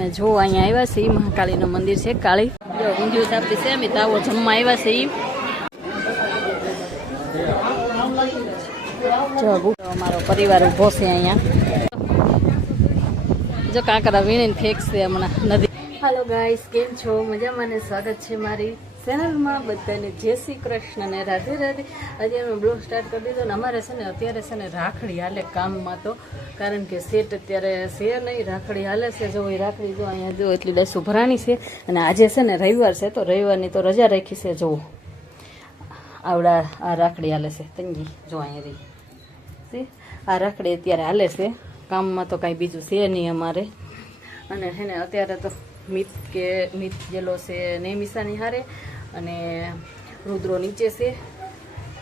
ને જો અહીંયા આવ્યા છે મહાકાળીનું મંદિર છે કાળી ઊંધિયું સાપડી છે અમે તાવો જમવા આવ્યા છે જો અમારો પરિવાર ઊભો છે અહીંયા જો કાંકરા વીણીને ફેંકશે હમણાં નદી. હાલો ગાઈસ, કેમ છો? મજામાં ને સ્વાગત છે મારી ચેનલમાં. બધાને જય શ્રી કૃષ્ણ ને રાધે રાધે. અત્યારે મેં બ્લોગ સ્ટાર્ટ કરી દીધો ને અમારે છે ને અત્યારે છે ને રાખડી હાલે કામમાં, તો કારણ કે સેટ અત્યારે છે નહીં, રાખડી હાલે છે. જો એ રાખડી જો અહીંયા જો એટલી ડાયસું ભરાણી છે અને આજે છે ને રવિવાર છે, તો રવિવારની તો રજા રાખી છે. જુઓ આવડા આ રાખડી હાલે છે તંગી, જો અહીંયા રહી છે આ રાખડી અત્યારે હાલે છે કામમાં, તો કાંઈ બીજું છે નહીં અમારે. અને છે ને અત્યારે તો મિત જેલો છે નેમિસાની હારે, અને રુદ્રો નીચે છે,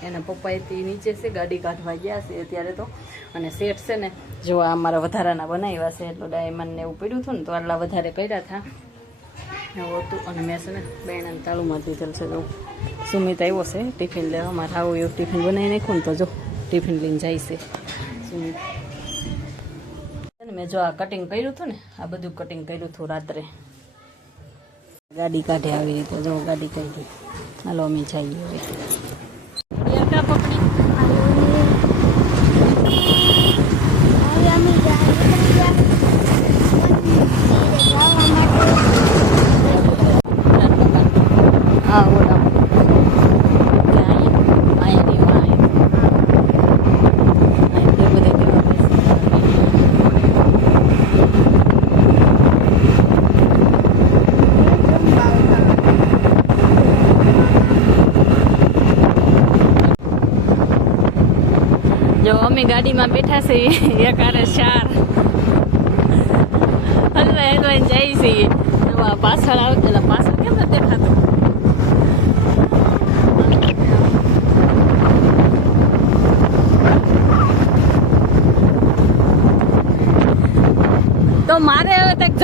એના પપ્પાએથી નીચે છે, ગાડી કાઢવા ગયા છે અત્યારે તો. અને સેટ છે ને જો આ અમારા વધારાના બનાવ્યા છે, એટલું ડાયમંડ ને એવું પડ્યું હતું ને તો આટલા વધારે પડ્યા હતા એવું હતું. અને મેં છે ને બેણાને તાળું મારી દીધેલ છે. જો સુમિત આવ્યો છે ટિફિન લેવા, મારે આવું એવું ટિફિન બનાવી નાખ્યું ને તો જો ટિફિન લઈને જાય છે સુમિત. મેં જો આ કટિંગ કર્યું હતું ને, આ બધું કટિંગ કર્યું હતું રાત્રે. ગાડી કાઢે આવી રીતે, જો ગાડી કાઢી. હાલો અમે જઈએ હવે. હા ઓલા જો અમે ગાડીમાં બેઠા છીએ, એક આરે 4 હલવાઈ જાય છે. પાછળ આવે પેલા પાછળ કેમ નથી દેખાતું? તો મારે હવે તક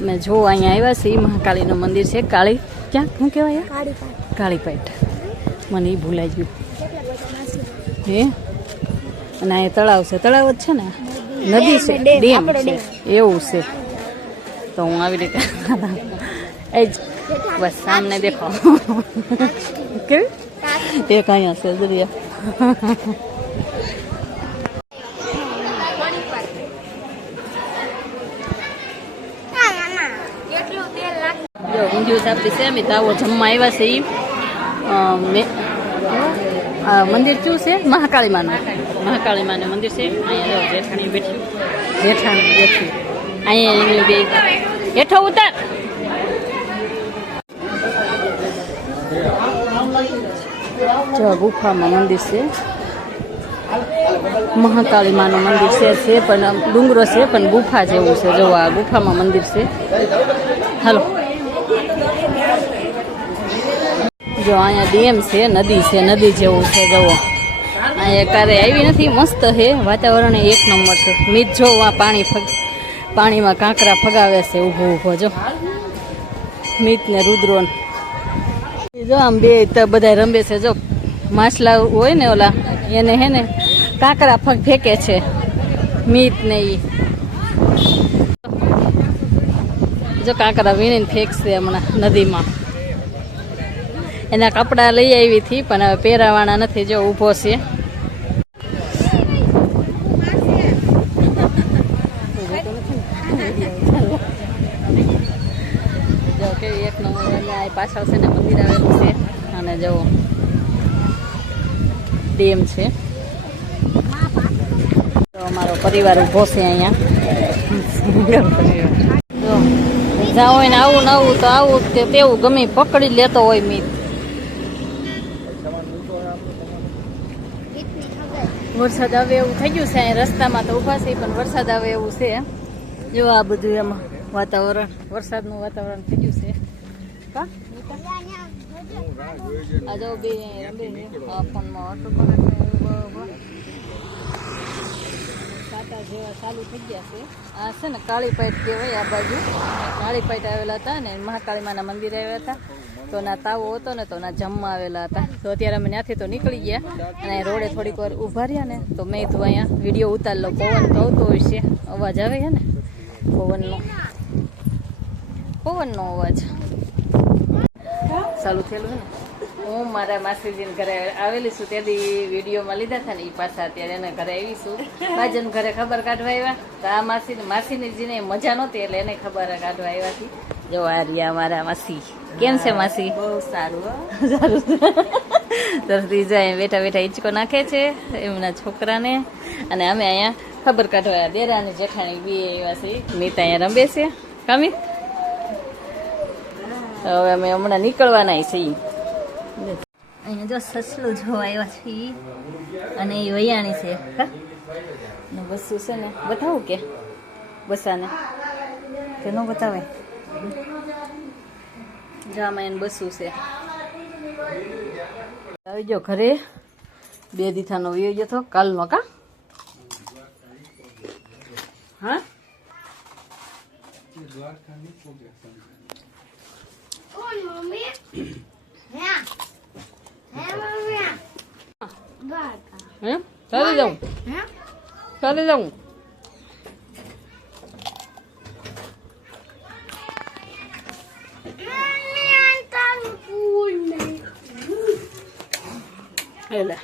મેં જો અહીંયા આવ્યા છે મહાકાળીનું મંદિર છે કાળી, ક્યાં શું કહેવાય? કાળીપાટ. મને એ ભૂલાઈ ગયું હે. અને અહીંયા તળાવ છે, તળાવ જ છે ને, નદી છે, ડેમ છે એવું છે. તો હું આવી રીતે એ જ બસ સામને દેખો કેવી એક અહીંયા છે દરિયા. ઊંધિયું સાપડી છે અમે તાવો જમવા આવ્યા છે. મંદિર શું છે? મહાકાળી માનું મંદિર છે. અહીંયા જેઠાણી બેઠી, અહીંયા એની બે હેઠો ઉતાર. જો ગુફામાં મંદિર છે, મહાકાળી માનું મંદિર છે પણ ડુંગરો છે પણ ગુફા જેવું છે. જો આ ગુફામાં મંદિર છે. હાલો જો અહીંયા ડેમ છે, નદી છે, નદી જેવું છે. જુઓ અહીંયા ક્યારે આવી નથી, મસ્ત છે વાતાવરણ, એક નંબર છે. મિત જો આ પાણીમાં કાંકરા ફગાવે છે ઊભો જો મિત ને રુદ્રો. જો આમ બે બધા રમે છે. જો માછલા હોય ને ઓલા, એને હે ને કાંકરા ફેંકે છે મિત ને ઈ. જો કાંકરા વીણીને ફેંકશે હમણાં નદીમાં. એના કપડાં લઈ આવી હતી પણ હવે પહેરાવાના નથી. જો ઊભો છે. જો કેવી એક નંબર. અહીંયા પાછળ છે ને મંદિર આવેલું છે, અને જો ડેમ છે. તો અમારો પરિવાર ઊભો છે અહીંયા. જ્યાં હોય ને આવું ને આવું તો આવું તેવું ગમે પકડી લેતો હોય મિત. વરસાદ આવે એવું થઈ ગયું છે અહીંયા રસ્તામાં, તો ઊભા છે પણ વરસાદ આવે એવું છે. જો આ બધું એમાં વાતાવરણ, વરસાદનું વાતાવરણ થઈ ગયું છે. આ જો બે ફોનમાં ઓટો કાંટા જેવા ચાલુ થઈ ગયા છે. આ છે ને કાળીપાટ કહેવાય આ બાજુ. કાળીપાટ આવેલા હતા ને મહાકાળીમાના મંદિર આવ્યા હતા, તો ના તાવો હતો ને તો ના જમવા આવેલા હતા. તો અત્યારે અમે ત્યાંથી તો નીકળી ગયા અને રોડે થોડીક વાર ઊભા રહ્યા ને, તો મેં તો અહીંયા વિડીયો ઉતાર લો. પવન તો આવતો હોય છે, અવાજ આવે છે ને પવનનો અવાજ ચાલુ થયેલું છે ને. હું મારા માસીજીને ઘરે આવેલી છું ત્યાંથી વિડીયોમાં લીધા હતા ને એ પાછા અત્યારે એના ઘરે આવી છું. બાજન ઘરે ખબર કાઢવા આવ્યા તો આ માસીની જીને મજા નહોતી એટલે એને ખબર કાઢવા આવ્યા હતી. જો આ રહ્યા મારા માસી. કેમ છે માસી? બહુ સારું સારું. તરતી જાય બેઠા બેઠા હિંચકો નાખે છે એમના છોકરાને. અને અમે અહીંયા ખબર કાઢવા દેરાની જેઠાણી બી આવ્યા છે. મીતા અહીંયા રમે છે. કામી હવે અમે હમણાં નીકળવાના છીએ. અહીંયા જો સસલું જોવા આવ્યા છીએ અને એ વૈયાણી છે. ને બસું છે ને બતાવું કે બસાને કે ન બતાવે? જામાં એને બસું છે. આવી જો ઘરે 2 દીથાનો વયો ગયો હતો કાલનો. કા હા ચાલી જાઉં ચાલી જાઉં. એટલે